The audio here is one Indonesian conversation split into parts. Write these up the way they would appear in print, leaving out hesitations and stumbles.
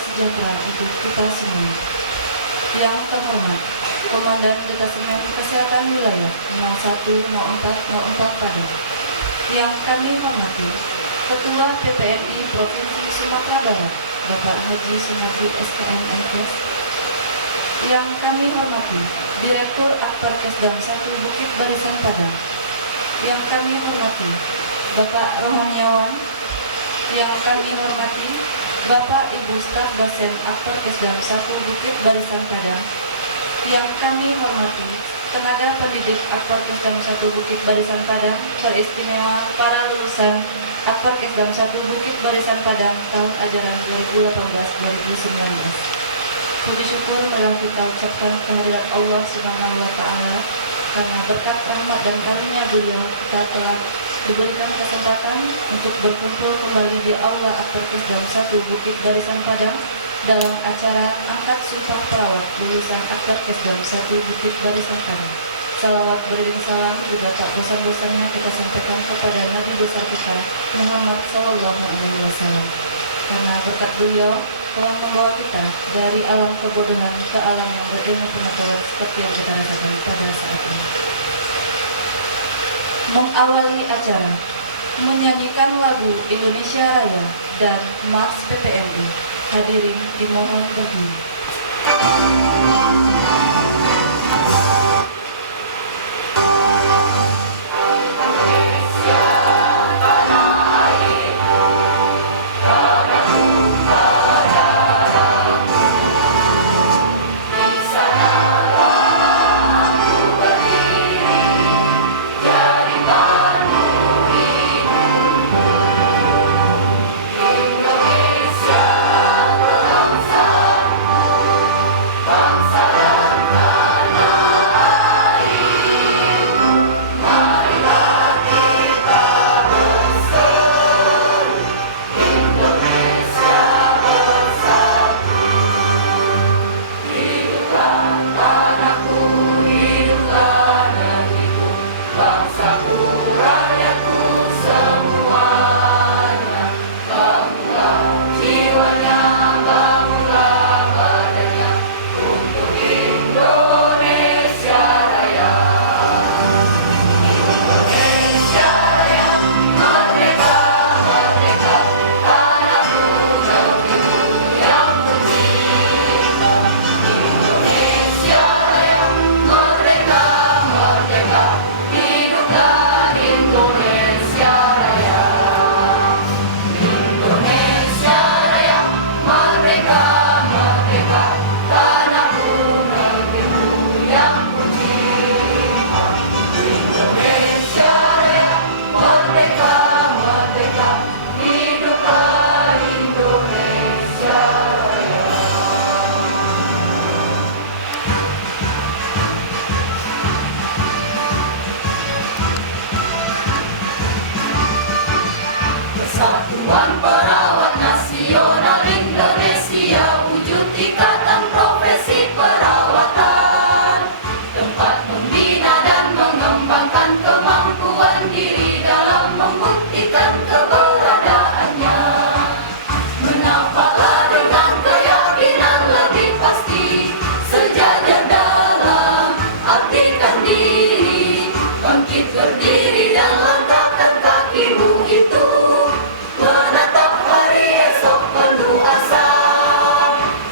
sejahtera untuk kita semua. Yang terhormat, Komandan Detasemen Kesehatan Wilayah 010404 Padang. Yang kami hormati, Ketua PPNI Provinsi Sumatera Barat, Bapak Haji Sunafi SKM MPes. Yang kami hormati, Direktur Akper Kesdam 1 Bukit Barisan Padang. Yang kami hormati, Bapak Rohaniawan. Yang kami hormati, Bapak Ibu Staf Dosen Akper Kesdam 1 Bukit Barisan Padang. Yang kami hormati, tenaga pendidik Akper Kesdam 1 Bukit Barisan Padang, teristimewa para lulusan Akper Kesdam 1 Bukit Barisan Padang tahun ajaran 2018-2019. Puji syukur marilah kita ucapkan kehadirat Allah Subhanahu wa Ta'ala, karena berkat rahmat dan karunia Beliau kita telah diberikan kesempatan untuk berkumpul kembali di Aula Akper Kesdam 1 Bukit Barisan Padang dalam acara angkat sumpah perawat lulusan Akper Kesdam 1 Bukit Barisan Padang. Salawat beriring salam juga tak bosan-bosannya kita sampaikan kepada Nabi besar kita Muhammad Sallallahu Alaihi Wasallam. Karena berkat beliau telah membawa kita dari alam kebodohan ke alam yang berilmu pengetahuan seperti yang kita rasakan pada saat ini. Mengawali acara, menyanyikan lagu Indonesia Raya dan Mars PPNI. Hadirin dimohon berdiri. Persatuan Perawat Nasional Indonesia, wujud ikatan profesi perawatan, tempat membina dan mengembangkan kemampuan diri dalam membuktikan keberadaannya. Menampaklah dengan keyakinan lebih pasti, sejajar dalam artikan diri, bangkit berdiri dan langkahkan kakimu itu, menatap hari esok penuh asa.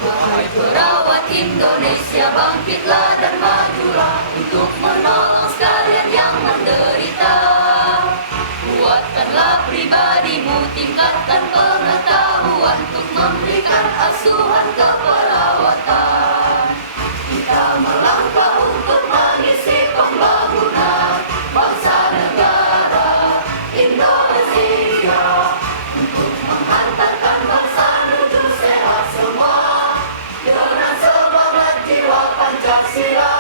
Wahai perawat Indonesia, bangkitlah dan majulah untuk menolong sekalian yang menderita. Kuatkanlah pribadimu, tingkatkan pengetahuan untuk memberikan asuhan keperawatan. Kita melangkah untuk mengisi pembangunan bangsa negara Indonesia, untuk menghantarkan bangsa menuju sehat semua dengan semangat jiwa Pancasila.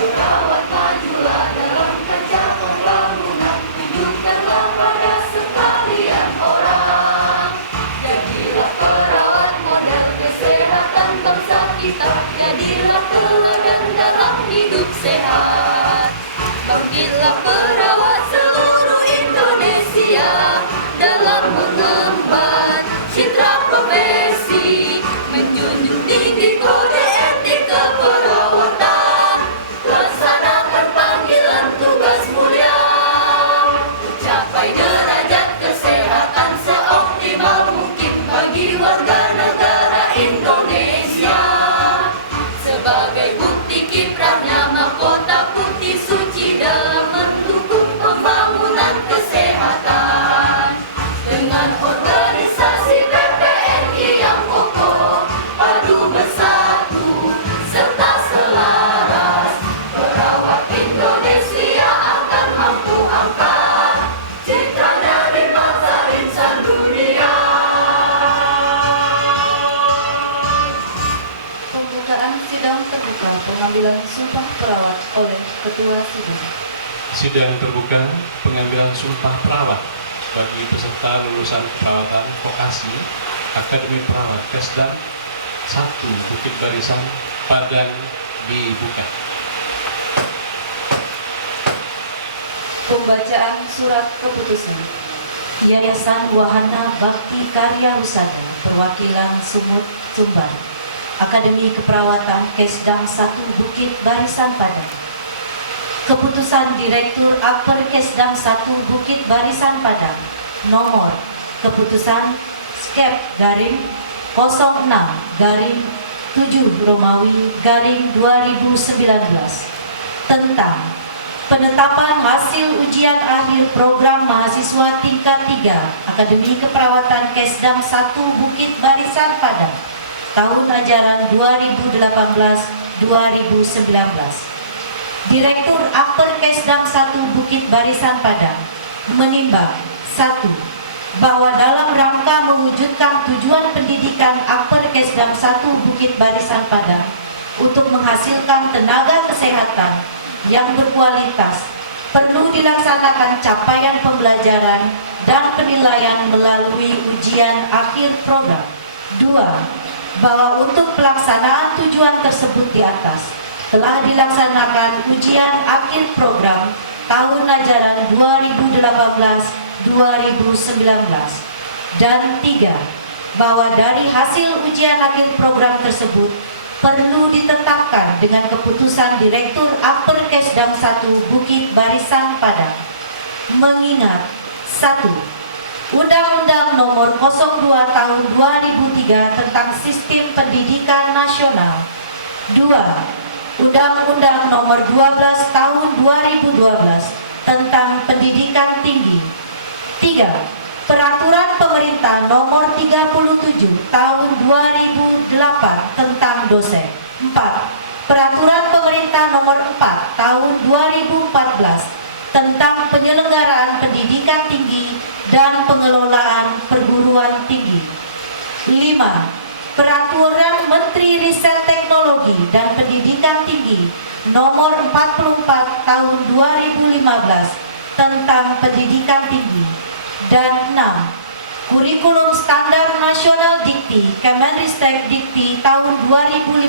Perawat majulah dalam kancah pembangunan, hidupkanlah pada sekalian orang. Jadilah perawat pengambilan sumpah perawat oleh Ketua Sidang. Sidang terbuka pengambilan sumpah perawat bagi peserta lulusan perawatan vokasi Akademi Perawat Kesdam 1 Bukit Barisan Padang dibuka. Pembacaan surat keputusan. Yayasan Wahana Bakti Karya Husada Perwakilan Sumut Sumbar Akademi Keperawatan Kesdam 1 Bukit Barisan Padang. Keputusan Direktur Aper Kesdam 1 Bukit Barisan Padang nomor keputusan skep garing 06 garing 7 Romawi garing 2019 tentang penetapan hasil ujian akhir program mahasiswa tingkat 3 Akademi Keperawatan Kesdam 1 Bukit Barisan Padang tahun ajaran 2018-2019. Direktur Aper Kesdam 1 Bukit Barisan Padang menimbang 1. Bahwa dalam rangka mewujudkan tujuan pendidikan Aper Kesdam 1 Bukit Barisan Padang untuk menghasilkan tenaga kesehatan yang berkualitas, perlu dilaksanakan capaian pembelajaran dan penilaian melalui ujian akhir program. 2. Bahwa untuk pelaksanaan tujuan tersebut di atas telah dilaksanakan ujian akhir program tahun ajaran 2018-2019. Dan 3. Bahwa dari hasil ujian akhir program tersebut perlu ditetapkan dengan keputusan Direktur Aper Kesdam 1 Bukit Barisan Padang. Mengingat 1. Undang-Undang Nomor 02 Tahun 2003 tentang Sistem Pendidikan Nasional. 2. Undang-Undang Nomor 12 Tahun 2012 tentang Pendidikan Tinggi. 3. Peraturan Pemerintah Nomor 37 Tahun 2008 tentang dosen. 4. Peraturan Pemerintah Nomor 4 Tahun 2014 tentang penyelenggaraan pendidikan tinggi dan pengelolaan perguruan tinggi. 5. Peraturan Menteri Riset Teknologi dan Pendidikan Tinggi Nomor 44 Tahun 2015 tentang pendidikan tinggi. Dan 6. Kurikulum Standar Nasional Dikti Kemenristek Dikti tahun 2015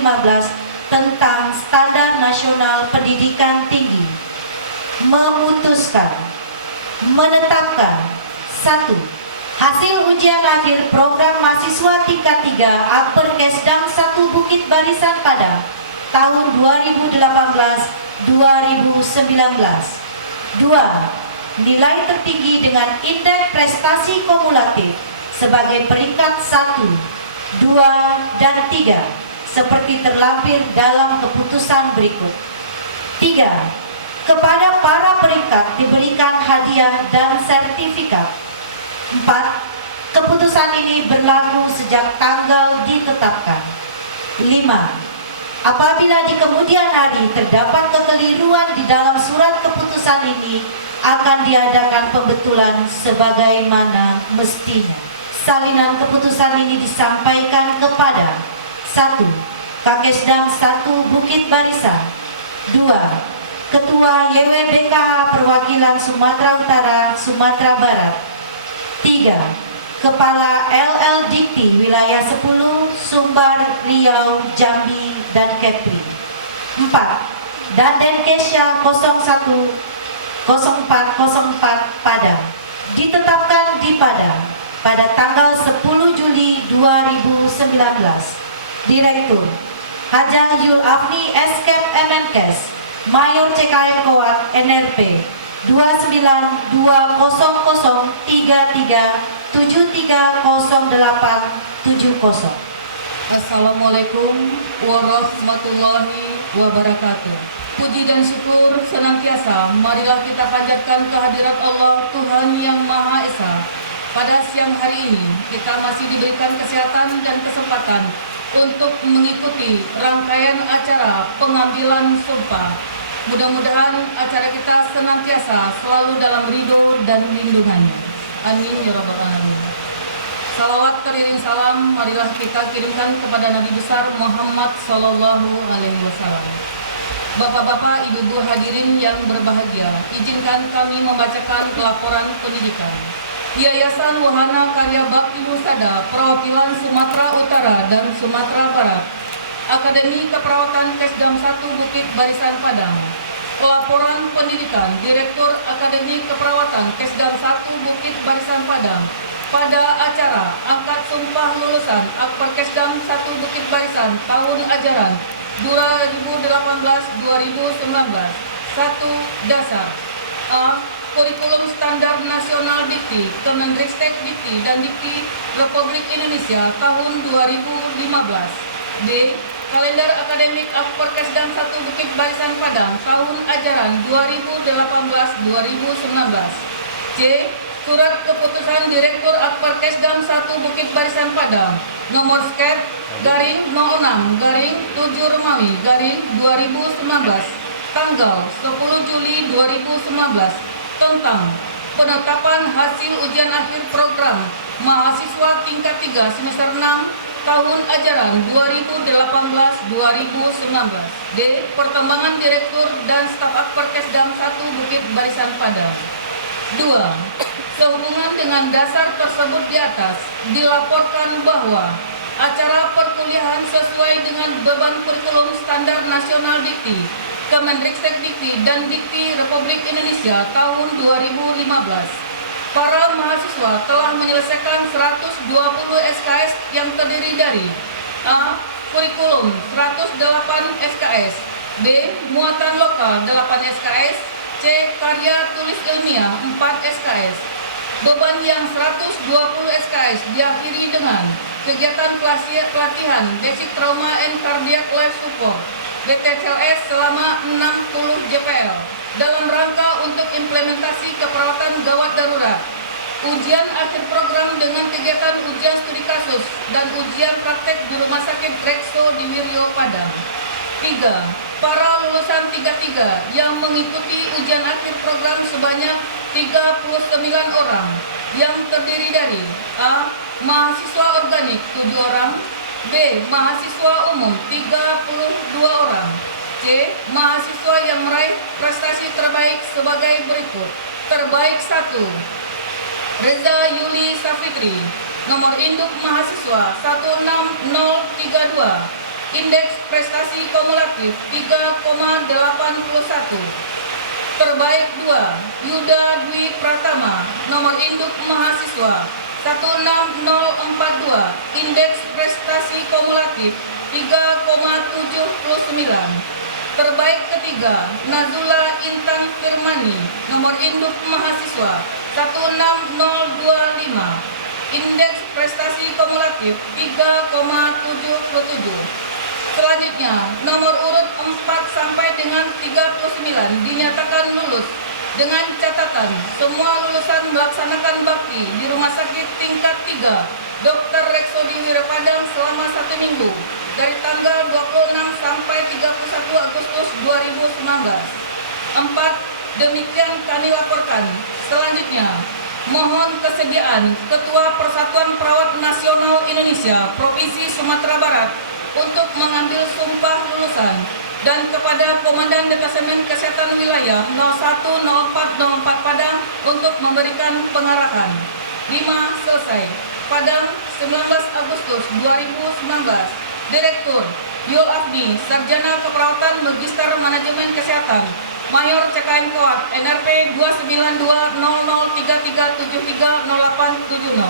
tentang Standar Nasional Pendidikan Tinggi. Memutuskan, menetapkan 1. Hasil ujian akhir program mahasiswa tingkat 3 Aper Kesdam 1 Bukit Barisan Padang tahun 2018-2019. 2. Nilai tertinggi dengan indeks prestasi kumulatif sebagai peringkat 1, 2, dan 3 seperti terlampir dalam keputusan berikut. 3. Kepada para peringkat diberikan hadiah dan sertifikat. 4. Keputusan ini berlaku sejak tanggal ditetapkan. 5. Apabila di kemudian hari terdapat kekeliruan di dalam surat keputusan ini, akan diadakan pembetulan sebagaimana mestinya. Salinan keputusan ini disampaikan kepada 1. Kakesdam 1 Bukit Barisan. 2. Ketua YWBK Perwakilan Sumatera Utara, Sumatera Barat. 3. Kepala LL Dikti Wilayah 10, Sumbar, Riau, Jambi, dan Kepri. 4. Dandenkesya 010404 Padang. Ditetapkan di Padang pada tanggal 10 Juli 2019. Direktur Hajah Yul Afni Eskep MMKes Mayor CKM Kowat NRP 292033730870. Assalamualaikum warahmatullahi wabarakatuh. Puji dan syukur senantiasa marilah kita panjatkan kehadirat Allah Tuhan Yang Maha Esa. Pada siang hari ini kita masih diberikan kesehatan dan kesempatan untuk mengikuti rangkaian acara pengambilan sumpah. Mudah-mudahan acara kita senantiasa selalu dalam ridho dan lindungannya. Amin ya rabbal alamin. Salawat teriring salam marilah kita kirimkan kepada Nabi besar Muhammad Sallallahu Alaihi Wasallam. Bapak-bapak, ibu-ibu hadirin yang berbahagia, izinkan kami membacakan laporan pendidikan. Yayasan Wahana Karya Bakti Husada Perwakilan Sumatera Utara dan Sumatera Barat, Akademi Keperawatan Kesdam 1 Bukit Barisan Padang. Laporan pendidikan Direktur Akademi Keperawatan Kesdam 1 Bukit Barisan Padang pada acara angkat sumpah lulusan Akper Kesdam 1 Bukit Barisan tahun ajaran 2018-2019. 1. Dasar. A. Kurikulum Standar Nasional Dikti, Kemendikbud Dikti dan Dikti Republik Indonesia tahun 2015. D. Kalender Akademik Akper Kesdam 1 Bukit Barisan Padang tahun ajaran 2018-2019. C. Surat Keputusan Direktur Akper Kesdam 1 Bukit Barisan Padang nomor sket /06 /7 Romawi /2019 tanggal 10 Juli 2019 tentang penetapan hasil ujian akhir program mahasiswa tingkat 3 semester 6 tahun ajaran 2018-2019. D. Pertambangan Direktur dan Staf Akper Kesdam 1 Bukit Barisan Padang. 2. Sehubungan dengan dasar tersebut di atas, dilaporkan bahwa acara perkuliahan sesuai dengan beban kurikulum standar nasional Dikti, Kemendikbud Dikti dan Dikti Republik Indonesia tahun 2015. Para mahasiswa telah menyelesaikan 120 SKS yang terdiri dari A. Kurikulum 108 SKS, B. Muatan lokal 8 SKS, C. Karya tulis ilmiah 4 SKS. Beban yang 120 SKS diakhiri dengan kegiatan pelatihan Basic Trauma and Cardiac Life Support BTCLS selama 60 JPL dalam rangka untuk implementasi keperawatan gawat darurat, ujian akhir program dengan kegiatan ujian studi kasus dan ujian praktek di Rumah Sakit Rekso di Wiryo Padang. 3. Para lulusan 33 yang mengikuti ujian akhir program sebanyak 39 orang yang terdiri dari A. Mahasiswa organik 7 orang, B. Mahasiswa umum 32 orang, C. Mahasiswa yang meraih prestasi terbaik sebagai berikut. Terbaik 1. Reza Yuli Safitri, nomor induk mahasiswa 16032, indeks prestasi kumulatif 3,81. Terbaik 2. Yuda Dwi Pratama, nomor induk mahasiswa 16042, indeks prestasi kumulatif 3,79. Terbaik ketiga, Nazula Intan Firmani, nomor induk mahasiswa 16025, indeks prestasi kumulatif 3,77. Selanjutnya, nomor urut 4 sampai dengan 39 dinyatakan lulus dengan catatan semua lulusan melaksanakan bakti di Rumah Sakit tingkat 3 Dr. Reksodi Wiryo Padang selama 1 minggu dari tanggal 26 sampai 31 Agustus 2019. 4. Demikian kami laporkan. Selanjutnya, mohon kesediaan Ketua Persatuan Perawat Nasional Indonesia Provinsi Sumatera Barat untuk mengambil sumpah lulusan dan kepada Komandan Detasemen Kesehatan Wilayah 010404 Padang untuk memberikan pengarahan. 5. Selesai. Padang, 19 Agustus 2019. Direktur Yul Afni, Sarjana Keperawatan Magister Manajemen Kesehatan, Mayor CKM Koat, NRP 2920033730870.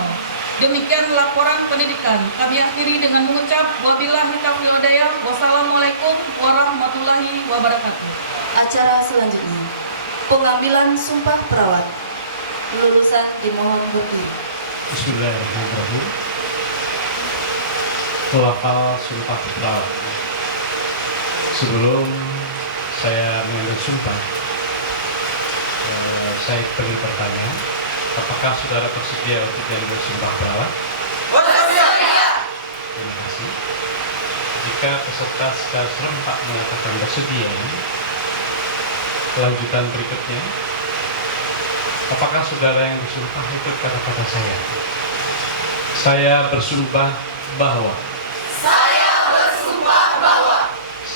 Demikian laporan pendidikan. Kami akhiri dengan mengucap wabillahi taufiq wal hidayah. Wassalamualaikum warahmatullahi wabarakatuh. Acara selanjutnya, pengambilan sumpah perawat. Lulusan dimohon berdiri. Bismillahirrahmanirrahim. Pelafal sumpah perawat. Sebelum saya mengambil sumpah, saya ingin bertanya, apakah saudara bersedia untuk mengambil sumpah perawat? Bersedia. Terima kasih. Jika peserta secara serempak mengatakan bersedia, kelanjutan berikutnya, apakah saudara yang bersumpah ikut kata-kata saya? Saya bersumpah bahwa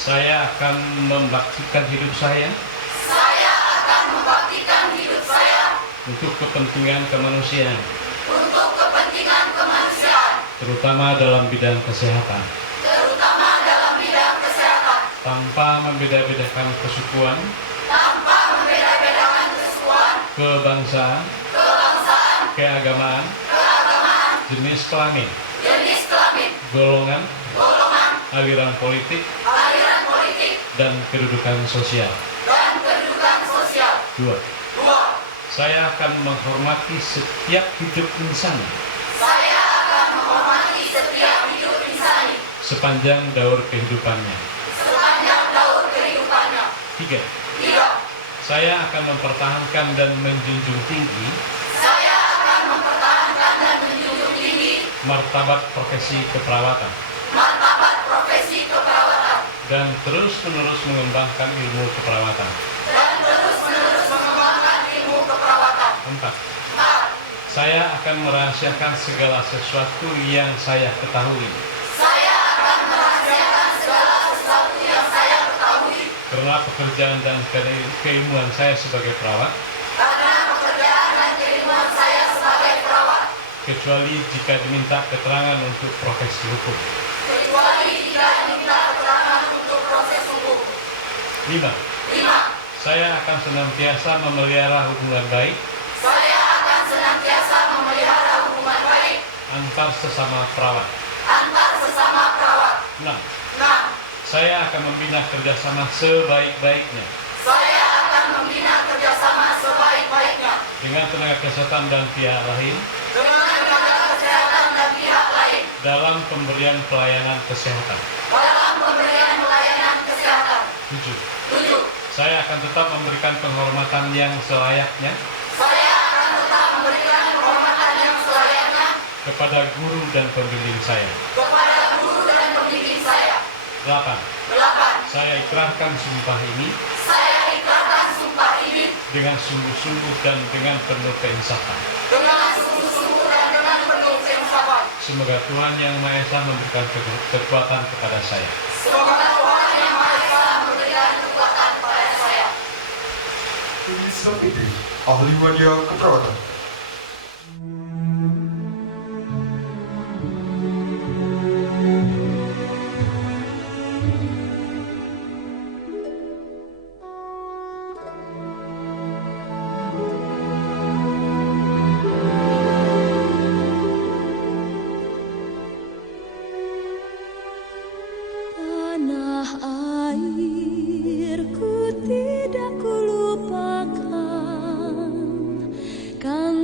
Saya akan membaktikan hidup saya untuk kepentingan kemanusiaan, terutama dalam bidang kesehatan, tanpa membeda-bedakan kesukuan, kebangsaan, keagamaan, jenis kelamin, golongan, aliran politik, dan kedudukan sosial. 2. Saya akan menghormati setiap hidup insani sepanjang daur kehidupannya. 3. Saya akan mempertahankan dan menjunjung tinggi martabat profesi keperawatan dan terus-menerus mengembangkan ilmu keperawatan. 4. Saya akan merahasiakan segala sesuatu yang saya ketahui karena pekerjaan dan keilmuan saya sebagai perawat, kecuali jika diminta keterangan untuk profesi hukum. 5. Saya akan senantiasa memelihara hubungan baik antar sesama perawat. 6. Saya akan membina kerjasama sebaik-baiknya dengan tenaga kesehatan dan pihak lain dalam pemberian pelayanan kesehatan. 7. Saya akan tetap memberikan penghormatan yang selayaknya kepada guru dan pembimbing saya. 8. Saya ikrarkan sumpah ini dengan sungguh-sungguh dan dengan penuh keinsafan. Semoga Tuhan Yang Maha Esa memberikan kekuatan kepada saya. Idris Fitri, ahli waria keperawatan. Tanah airku tidak kulupakan, kan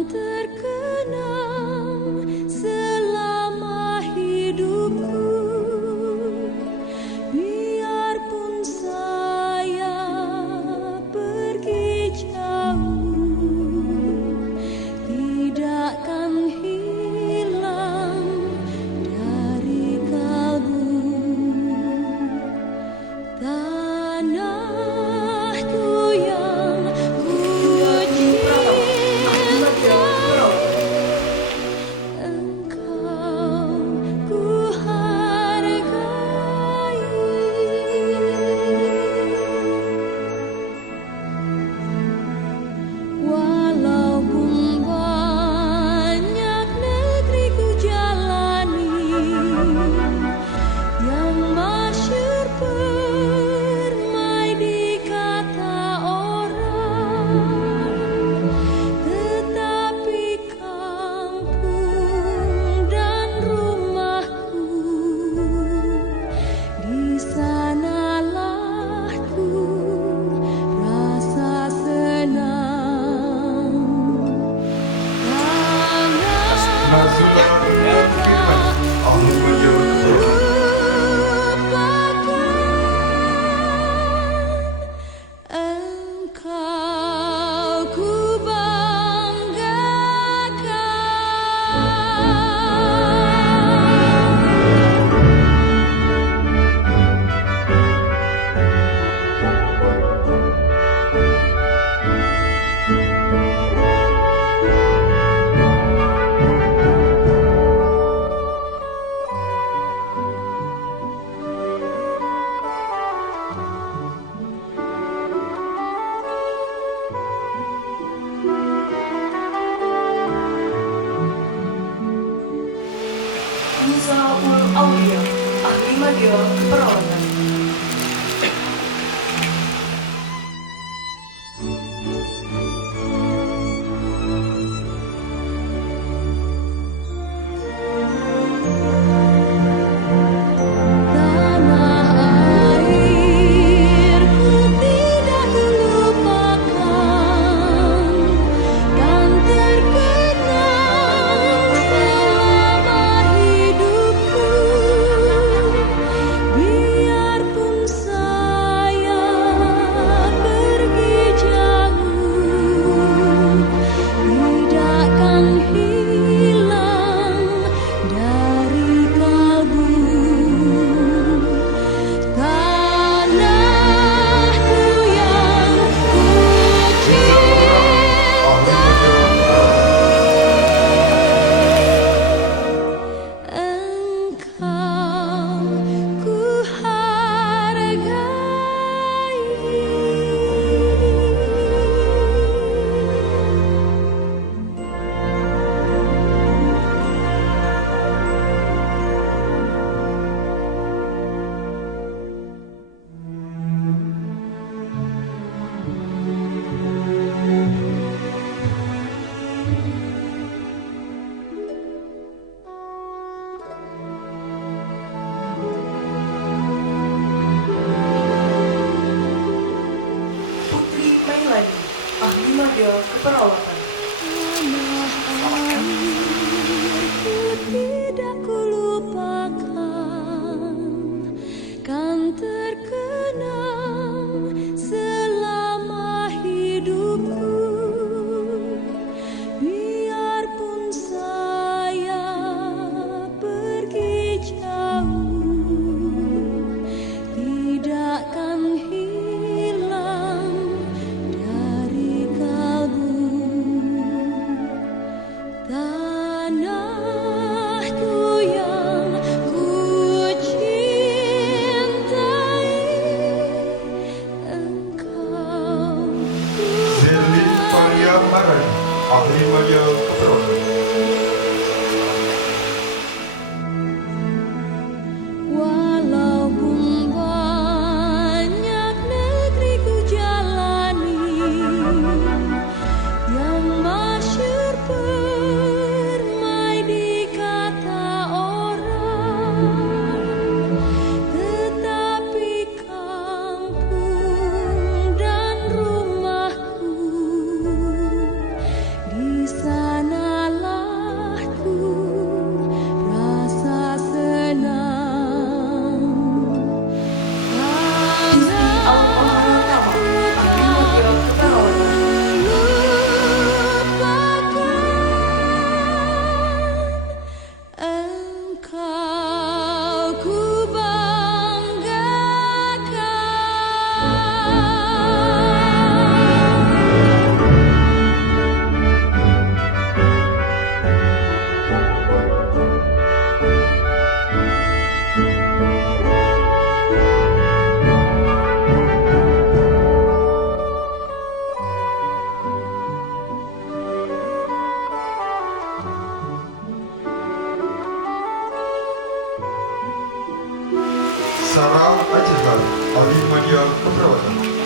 Sarah Ajihal, ahli media keperawatan.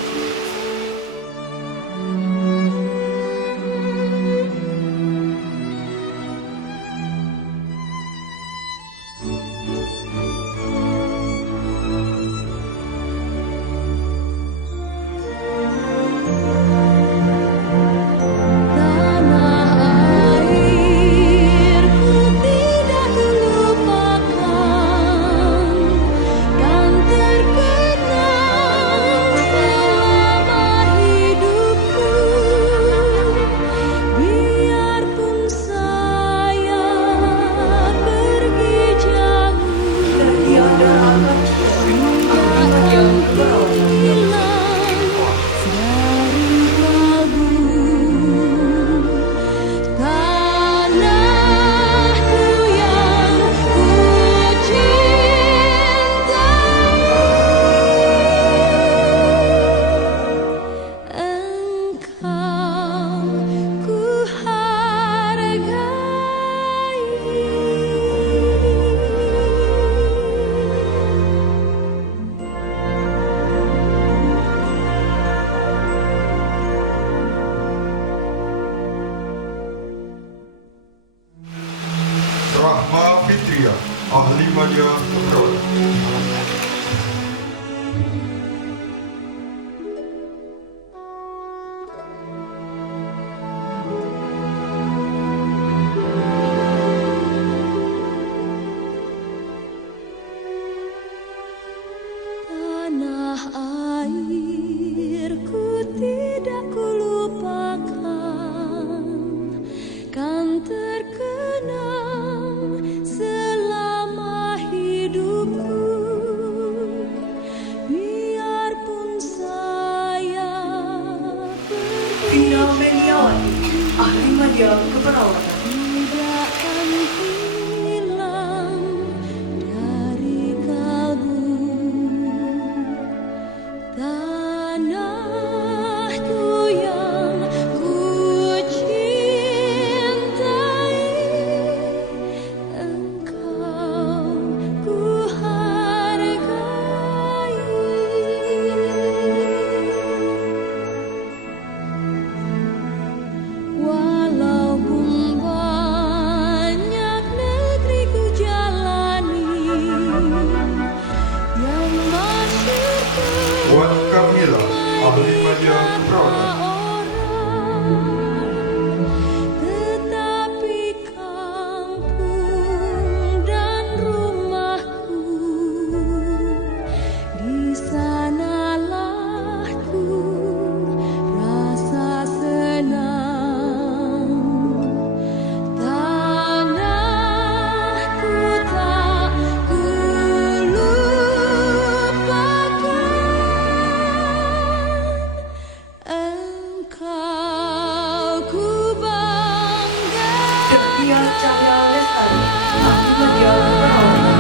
Rahma Fitria, ahli media keperawatan. Tanah airku tidak kulupakan, kan terkenang selama hidupku. Biarpun saya Vina Meliawati, ahli media keperawatan. tidak akan hilang dari kalbu. Tanahku yang ku cintai, engkau ku hargai. Walaupun banyak negeri ku jalani, yang masyur Wan Kamila, ahli media keperawatan. orang, tetapi kampung dan rumahku, di sanalah ku rasa senang. Tanahku tak ku lupakan, engkau ku banggakan. Devia Cahya Lestari, ahli media keperawatan.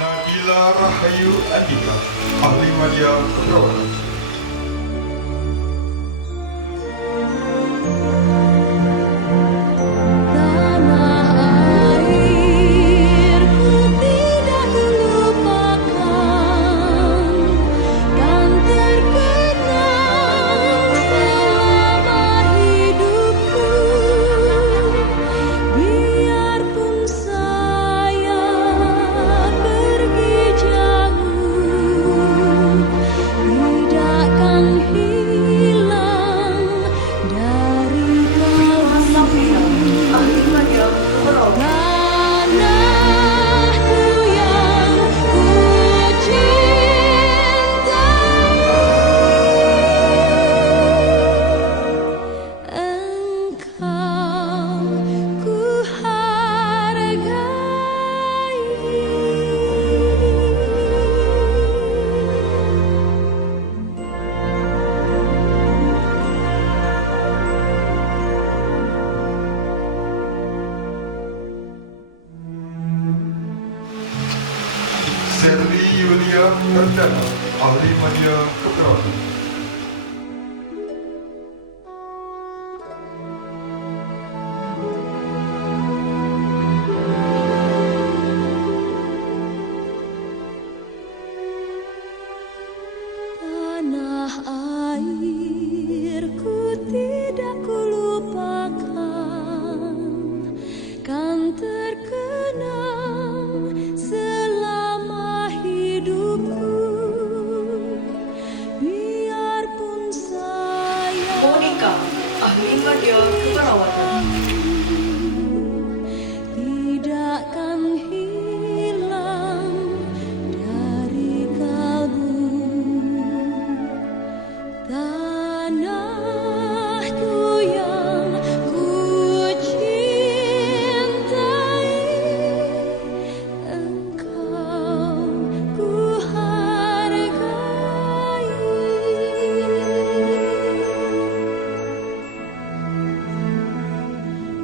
Nabila Rahayu Andika, ahli media keperawatan. Tanah airku tidak kulupakan, kan terkenang selama hidupku. Biarpun saya pergi jauh, tidak Media Perdana, Ahli Media Keperawatan. Tanah airku tidak kulupakan, kan terkenang selama hidupku. Biarpun saya Monica, Ahli Media Keperawatan. tidakkan hilang dari kalbu. Tanahku yang ku cintai, engkau ku hargai.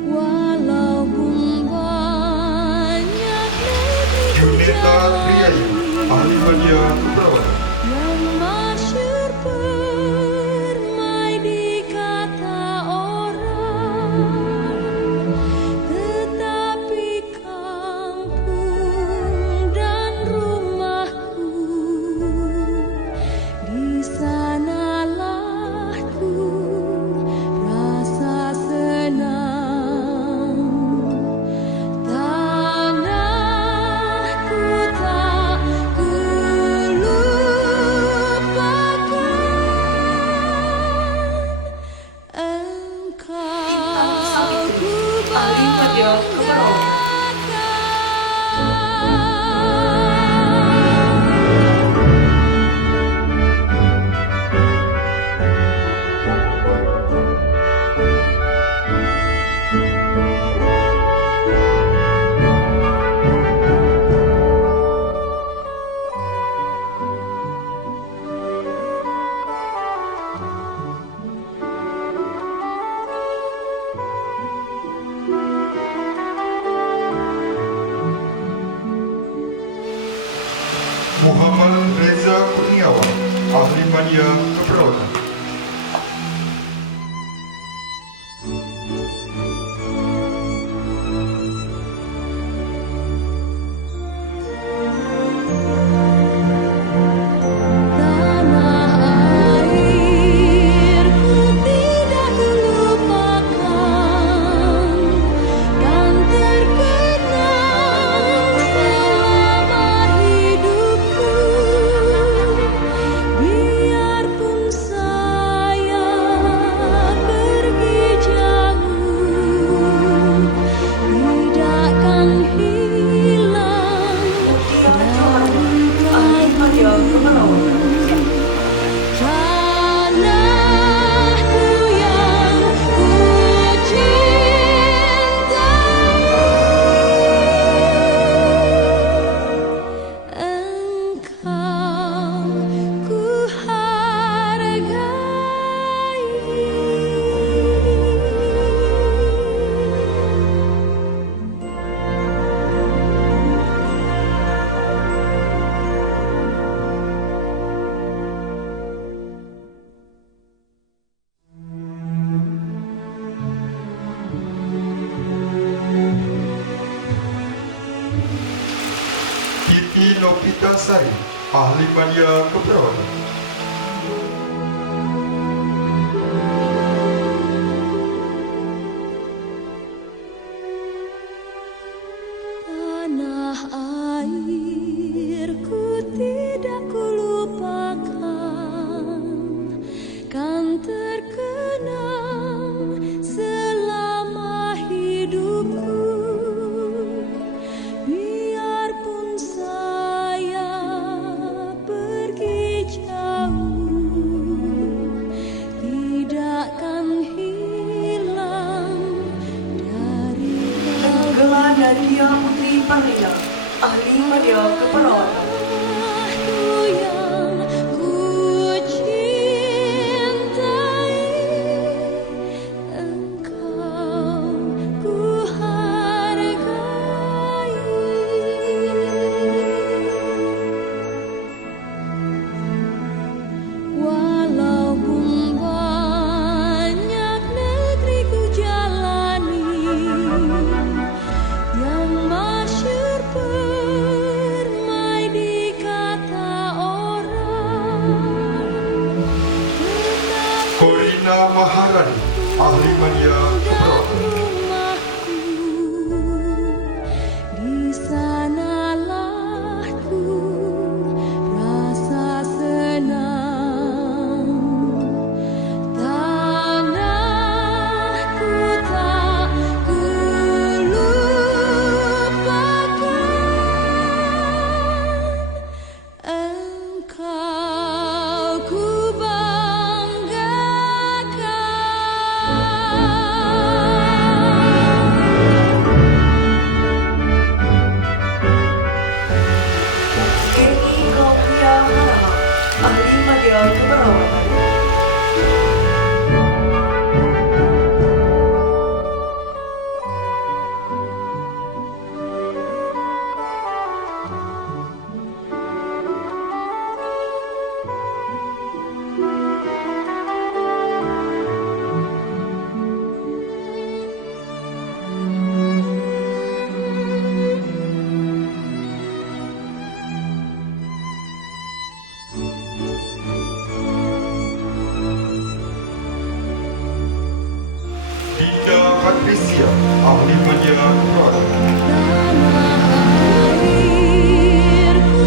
Walaupun banyak negeri Yunita Priayi, Ahli Media Keperawatan. yang masyhur permai di kata orang, tetapi kampung dan rumahku, di sanalah ku rasa senang. Tanahku tak ku lupakan, engkau ku Ahli Media Keperawatan. Muhammad Reza Kurniawan, Ahli Media Keperawatan. Tanah airku tidak kulupakan, kan terkenang selama hidupku. Biarpun saya pergi jauh, tidakkan hilang dari Ahli Media Keperawatan. tanahku yang ku cintai, engkau ku Titi Novitasari, Ahli Media Keperawatan. Tanah airku tidak kulupakan, kan terkenang selama hidupku. Biarpun saya pergi jauh, tidakkan hilang dari Nenggela Nadia Putri Parlina, Ahli Media Keperawatan. tanahku yang ku cintai, engkau ku hargai. ahli media keperawatan. Tanah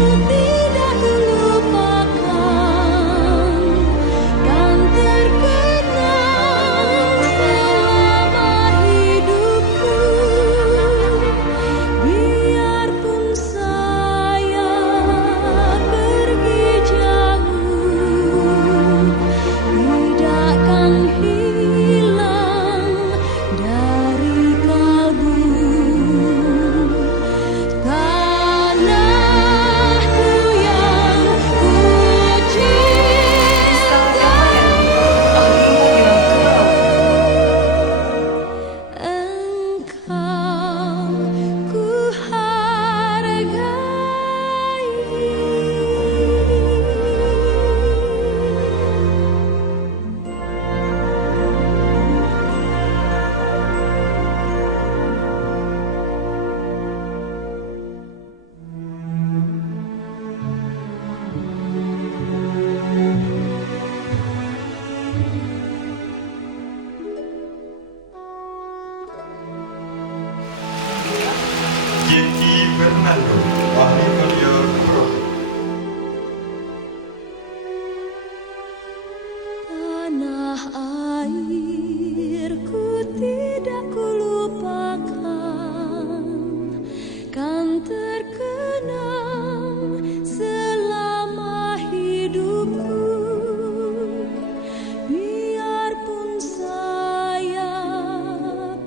airku tidak terlupakan, kan terkenang selama hidupku. Biarpun saya pergi jauh, tidakkan hilang dari kalbu. Tanahku yang ku cintai, engkau ku Jeki Fernando, ahli media keperawatan. tanah airku tidak kulupakan, kan terkenang selama hidupku. Biarpun saya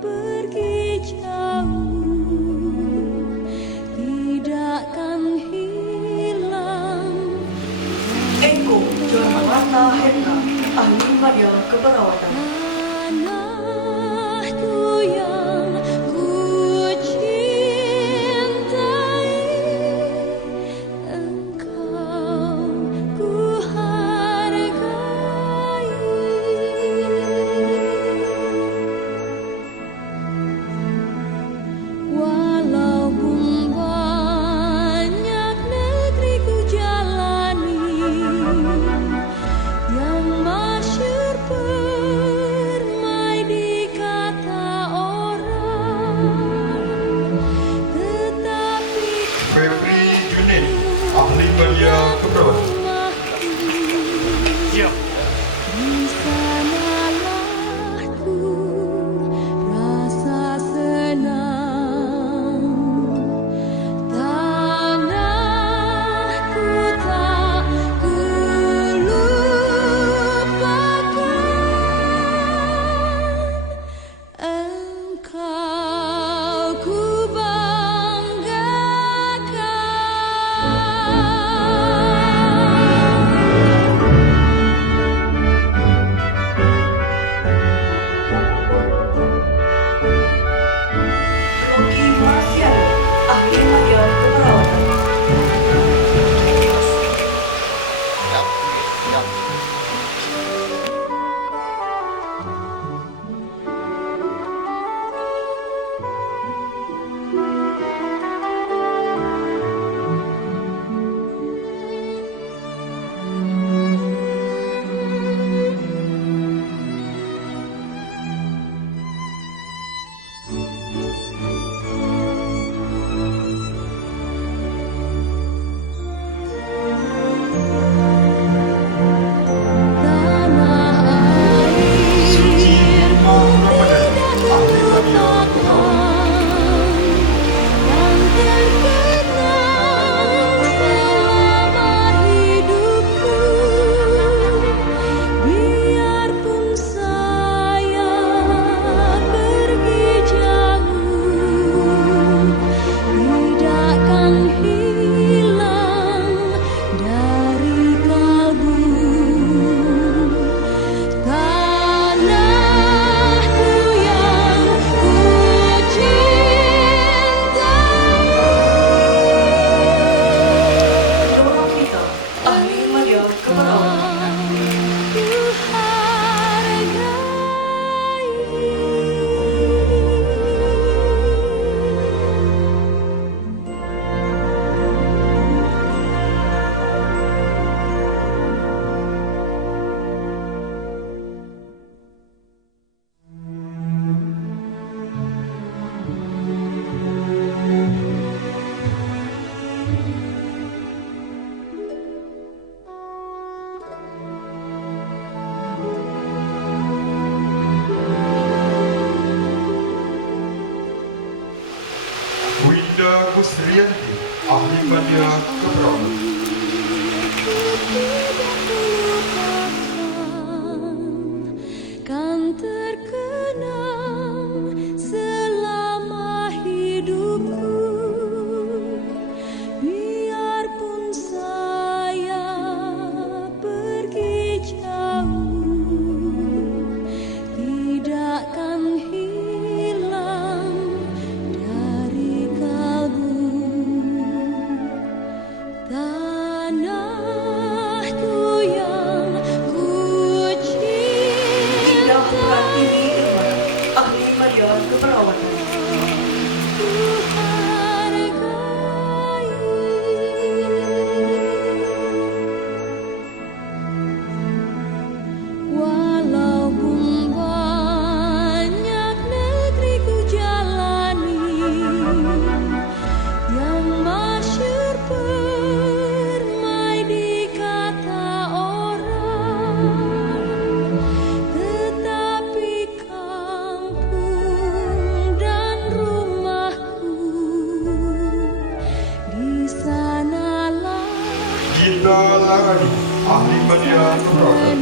pergi jauh, tidakkan hilang. Eko Johanna Hendra, ahli media keperawatan. Tanahku yang ku cintai, engkau ku hargai. Walaupun banyak negeri ku jalani, yang masyhur permai di kata orang, tetapi Febri Junaid, ahli media keperawatan. Siap. di sanalah ku rasa senang. Tanahku tak ku lupakan, engkau ku Rocky Marciano, ahli media keperawatan. Biarpun saya pergi jauh, Sustriyanti, ahli media keperawatan. Kan terkenang selama hidupku, biarpun saya pergi jauh, tidakkan hilang dari kalbu. Tanahku yang ku Dinda Pratiwi Irma, ahli media keperawatan. ku hargai. Walaupun banyak negeri ku jalani, yang masyhur permai di kata orang, tetapi kampung dan rumahku di sanalah Gita Langani, ahli media keperawatan.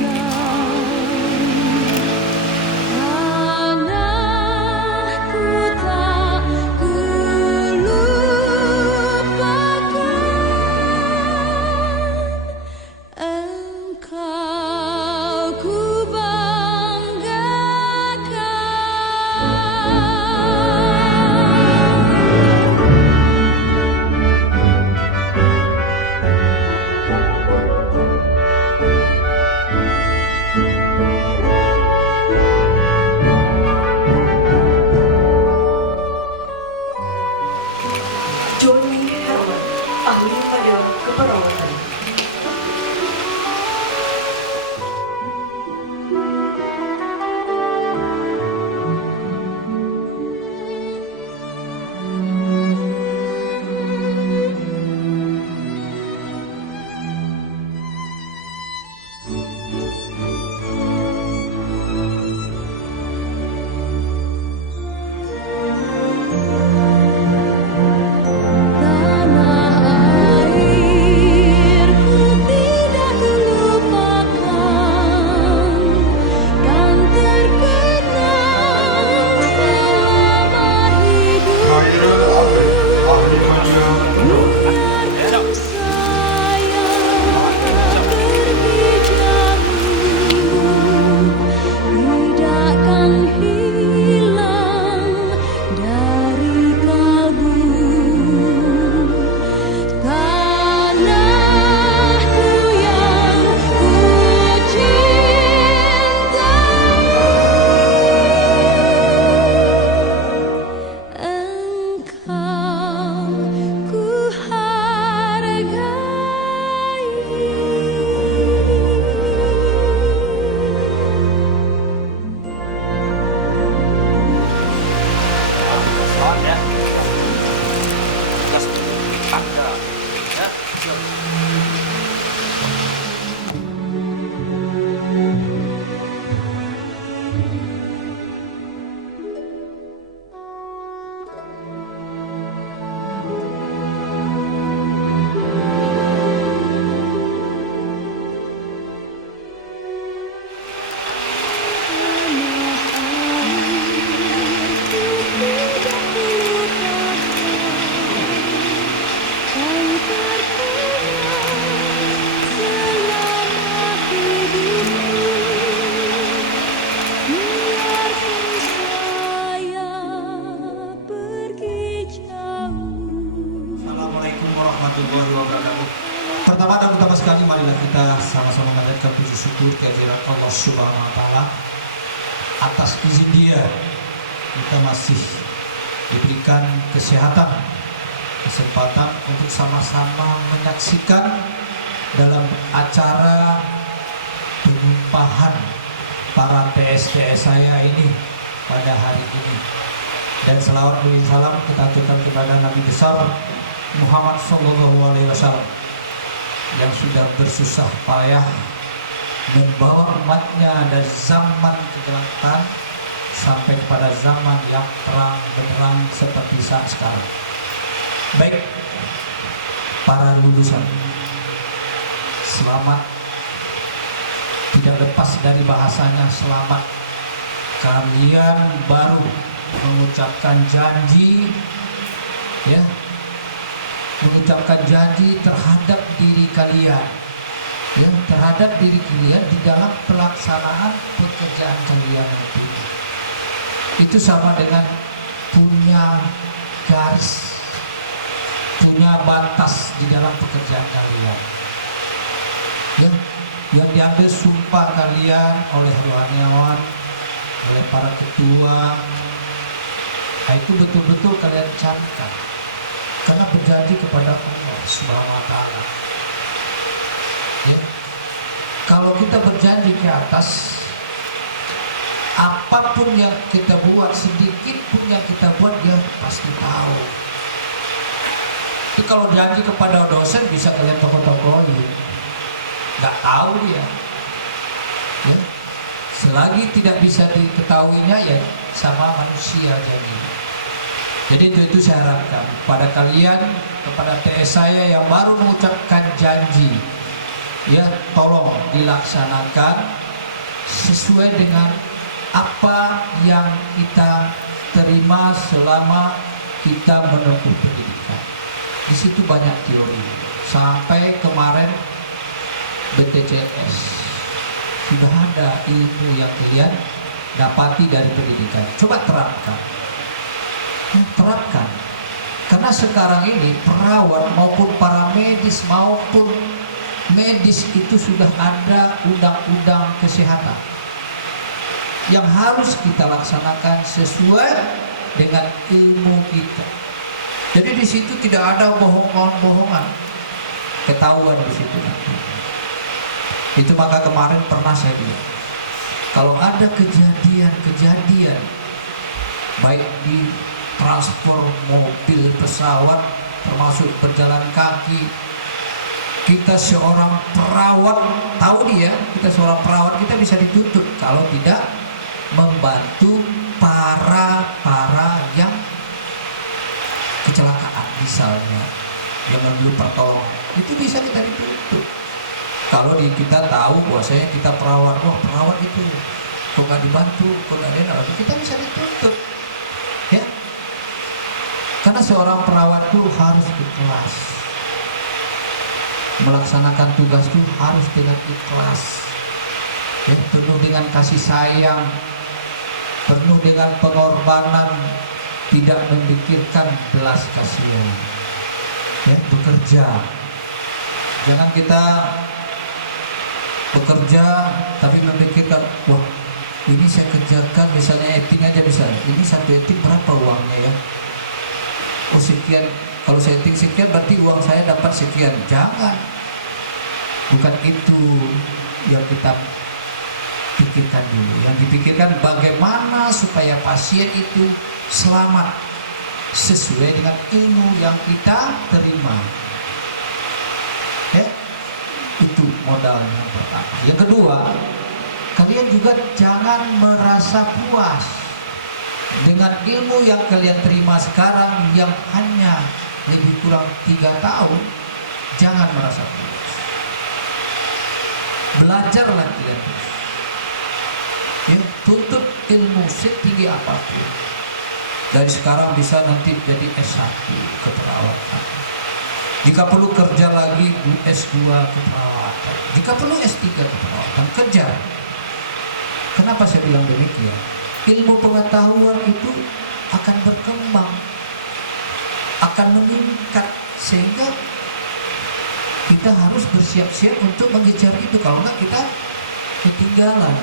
tanahku tak ku lupakan, engkau ku Johnny Herman, ahli media keperawatan. tanah airku tidak lupakan, kan terkenang selama hidup. Khairul Afif, ahli media keperawatan. Biarpun saya pergi jauh, tidakkan hilang dari kalbu. Tanahku yang ku cintai, engkau ku hargai. Assalamualaikum warahmatullahi wabarakatuh. Pertama dan utama sekali, marilah kita sama-sama mengaturkan puji syukur kehadirat Allah Subhanahu wa Ta'ala. Atas izin Dia, kita masih diberikan kesehatan, kesempatan untuk sama-sama menyaksikan dalam acara pengumpahan para TSTS saya ini pada hari ini. Dan selawat dan salam kita aturkan kepada Nabi besar Muhammad SAW yang sudah bersusah payah membawa umatnya dari zaman kegelapan sampai kepada zaman yang terang benderang seperti saat sekarang. Baik, para lulusan, selamat. Tidak lepas dari bahasanya selamat. Kalian baru mengucapkan janji, ya, mengucapkan janji terhadap diri kalian, ya, terhadap diri kalian di dalam pelaksanaan pekerjaan kalian nanti. Itu sama dengan punya garis, punya batas di dalam pekerjaan kalian, ya, yang diambil sumpah kalian oleh rohaniawan, oleh para ketua. Nah, itu betul-betul kalian camkan karena berjanji kepada Allah Subhanahu wa Ta'ala, ya. Kalau kita berjanji ke atas, apapun yang kita buat, sedikit pun yang kita buat, dia pasti tahu. Jadi kalau janji kepada dosen bisa kalian tokoh-tokohin, nggak tahu dia, ya. Selagi tidak bisa diketahuinya, ya sama manusia jadi. Jadi itu saya harapkan pada kalian, kepada TS saya yang baru mengucapkan janji, ya, tolong dilaksanakan sesuai dengan apa yang kita terima selama kita menempuh pendidikan. Di situ banyak teori. Sampai kemarin BTCS sudah ada ilmu yang kalian dapati dari pendidikan. Coba terapkan. Terapkan. Karena sekarang ini perawat maupun para medis maupun medis itu sudah ada undang-undang kesehatan yang harus kita laksanakan sesuai dengan ilmu kita. Jadi di situ tidak ada bohongan-bohongan, ketahuan di situ nanti. Itu maka kemarin pernah saya bilang, kalau ada kejadian-kejadian baik di transport, mobil, pesawat, termasuk berjalan kaki, kita seorang perawat, tahu dia, kita seorang perawat, kita bisa dituntut kalau tidak membantu para yang kecelakaan misalnya, yang perlu pertolongan, itu bisa kita dituntut. Kalau kita tahu bahwasanya kita perawat, wah perawat itu kok nggak dibantu, kok nggak ada, kita bisa dituntut, ya. Karena seorang perawat itu harus ikhlas, melaksanakan tugas itu harus dengan ikhlas, ya, penuh dengan kasih sayang, penuh dengan pengorbanan, tidak memikirkan belas kasihan, ya, bekerja. Jangan kita bekerja tapi memikirkan, wah ini saya kerjakan misalnya eting aja, misalnya ini satu eting berapa uangnya ya, oh sekian, kalau saya eting sekian berarti uang saya dapat sekian. Jangan, bukan itu yang kita pikirkan dulu. Yang dipikirkan bagaimana supaya pasien itu selamat sesuai dengan ilmu yang kita terima, ya. Itu modal yang pertama. Yang kedua, kalian juga jangan merasa puas dengan ilmu yang kalian terima sekarang yang hanya lebih kurang 3 tahun. Jangan merasa puas. Belajarlah kalian terus, ya, tuntut ilmu setinggi apapun. Dari sekarang bisa nanti jadi S1 keperawatan. Jika perlu kerja lagi S2 keperawatan. Jika perlu S3 keperawatan, kerja. Kenapa saya bilang demikian? Ilmu pengetahuan itu akan berkembang, akan meningkat, sehingga kita harus bersiap-siap untuk mengejar itu. Kalau enggak kita ketinggalan.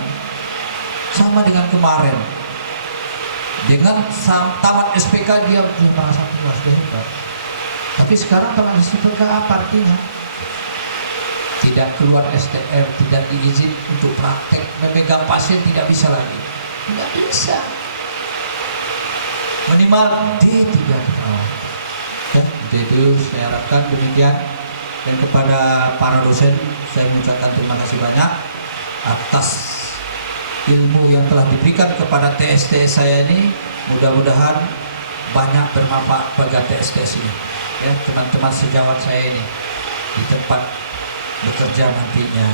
Sama dengan kemarin, dengan tamat SPK dia merasa puas, dia hebat. Tapi sekarang tamat SPK apa artinya? Tidak keluar STR, tidak diizin untuk praktek, memegang pasien tidak bisa lagi. Tidak bisa. Minimal D3 perawat. Dan itu saya harapkan demikian. Dan kepada para dosen saya mengucapkan terima kasih banyak atas ilmu yang telah diberikan kepada TS-TS saya ini. Mudah-mudahan banyak bermanfaat bagi TS-TS ini. ya teman-teman sejawat saya ini di tempat bekerja nantinya.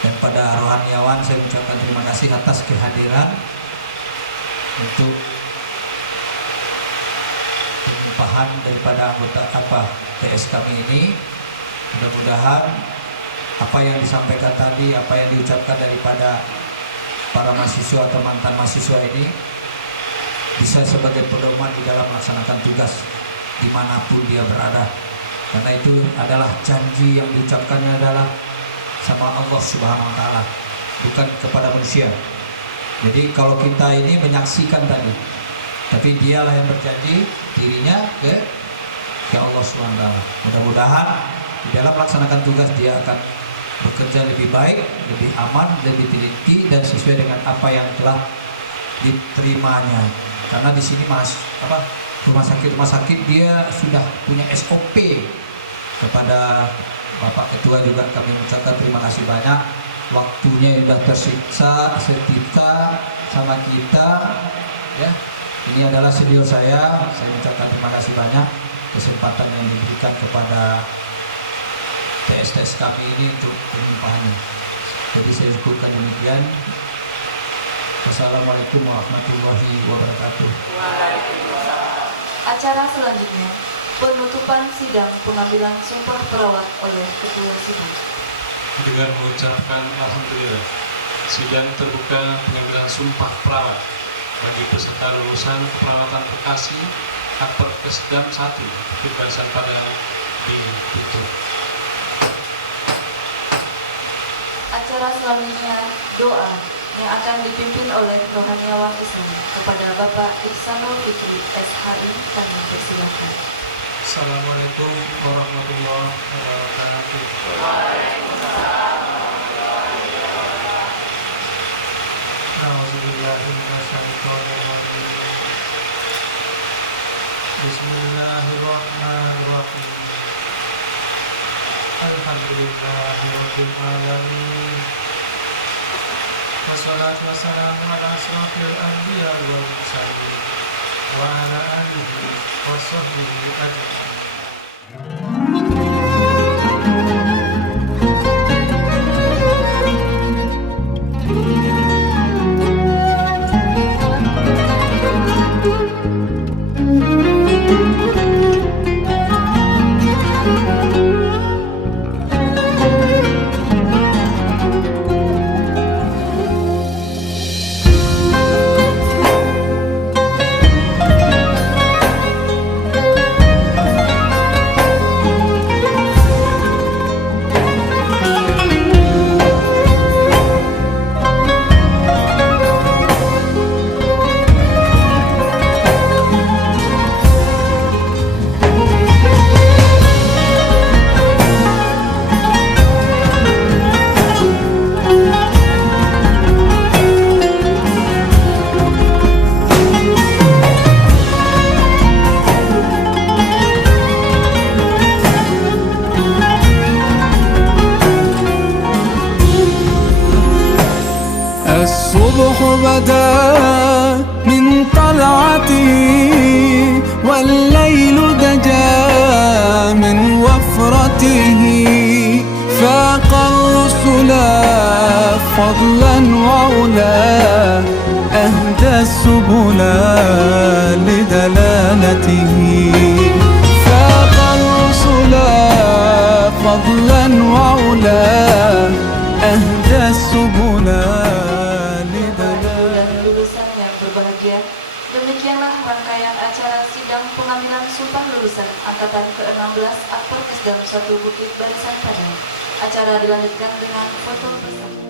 Dan pada rohaniawan saya ucapkan terima kasih atas kehadiran untuk pengupahan daripada anggota PS kami ini. Mudah-mudahan apa yang disampaikan tadi, apa yang diucapkan daripada para mahasiswa atau mantan mahasiswa ini bisa sebagai pedoman di dalam melaksanakan tugas dimanapun dia berada. Karena itu adalah janji yang diucapkannya adalah sama Allah Subhanahu Wa Taala, bukan kepada manusia. Jadi kalau kita ini menyaksikan tadi, tapi dialah yang berjanji dirinya ke Allah Subhanahu Wa Taala. Mudah-mudahan di dalam melaksanakan tugas dia akan bekerja lebih baik, lebih aman, lebih teliti dan sesuai dengan apa yang telah diterimanya. Karena di sini rumah sakit dia sudah punya SOP. Kepada Bapak Ketua juga kami mengucapkan terima kasih banyak, waktunya sudah tersiksa setia sama kita ya. Ini adalah senior saya mengucapkan terima kasih banyak kesempatan yang diberikan kepada TS kami ini untuk pengupahannya. Jadi saya cukupkan demikian. Wassalamualaikum warahmatullahi wabarakatuh. Acara selanjutnya, penutupan sidang pengambilan sumpah perawat oleh Ketua Sidang. Dengan mengucapkan Alhamdulillah, sidang terbuka pengambilan sumpah perawat bagi peserta lulusan keperawatan Bekasi Akper Kesdam 1 Barisan Padang ditutup. Acara selanjutnya doa yang akan dipimpin oleh rohaniawan Islam kepada Bapak Ihsanul Fikri SHI. Kami persilakan. Assalamualaikum warahmatullahi wabarakatuh. A'udzubillahiminasyaitonirrajim. Bismillahirrahmanirrahim. Alhamdulillahirabbil alamin. Wassalatu wassalamu ala asyrafil anbiya wal mursalin wa ala alihi wa sahbihi ajma'in. الصبح بدا من طلعته والليل دجا من وفرته فاق الرسل فضلا وعلا أهدى السبل لدلالته فاق الرسل فضلا وعلا أهدى السبل. Demikianlah rangkaian acara sidang pengambilan sumpah lulusan Angkatan ke-16 Akper Kesdam 1 Bukit Barisan Padang. Acara dilanjutkan dengan foto bersama.